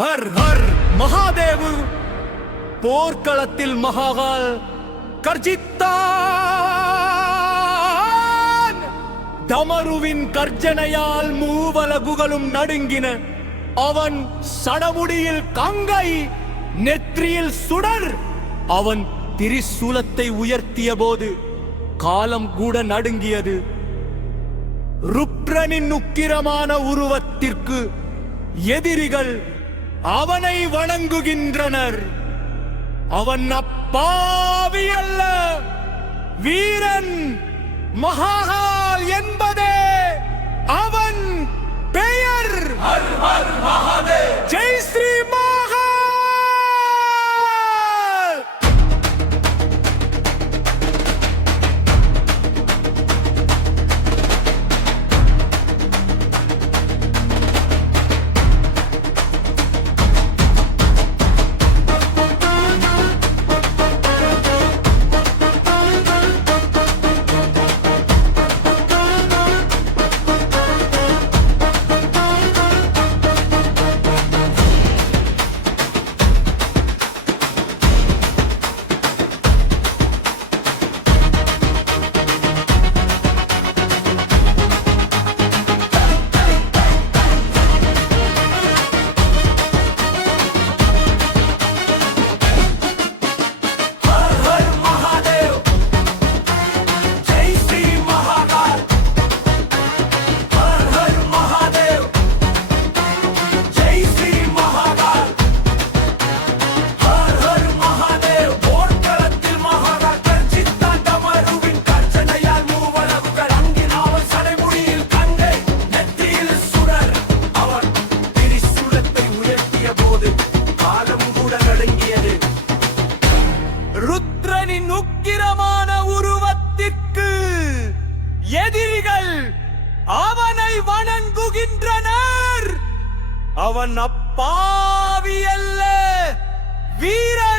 Her Har Mahadev போர்க்களத்தில் மகாகால் கர்ஜித்தான். டமருவின் கர்ஜனையால் மூவலகுகளும் நடுங்கின. அவன் சடமுடியில் கங்கை, நெற்றியில் சுடர். அவன் திரிசூலத்தை உயர்த்திய போது காலம் கூட நடுங்கியது. ருத்ரனின் உக்கிரமான உருவத்திற்கு எதிரிகள் அவனை வணங்குகின்றனர். அவன் அப்பாவி அல்ல, வீரன். மகாகால் என்பதே அவன் பெயர். ஹர் ஹர் மகாதேவ். ஜெய் ஸ்ரீ மகாகால். ருத்ரனின் உக்கிரமான உருவத்திற்கு எதிரிகள் அவனை வணங்குகின்றனர். அவன் அப்பாவி அல்ல, வீரன்.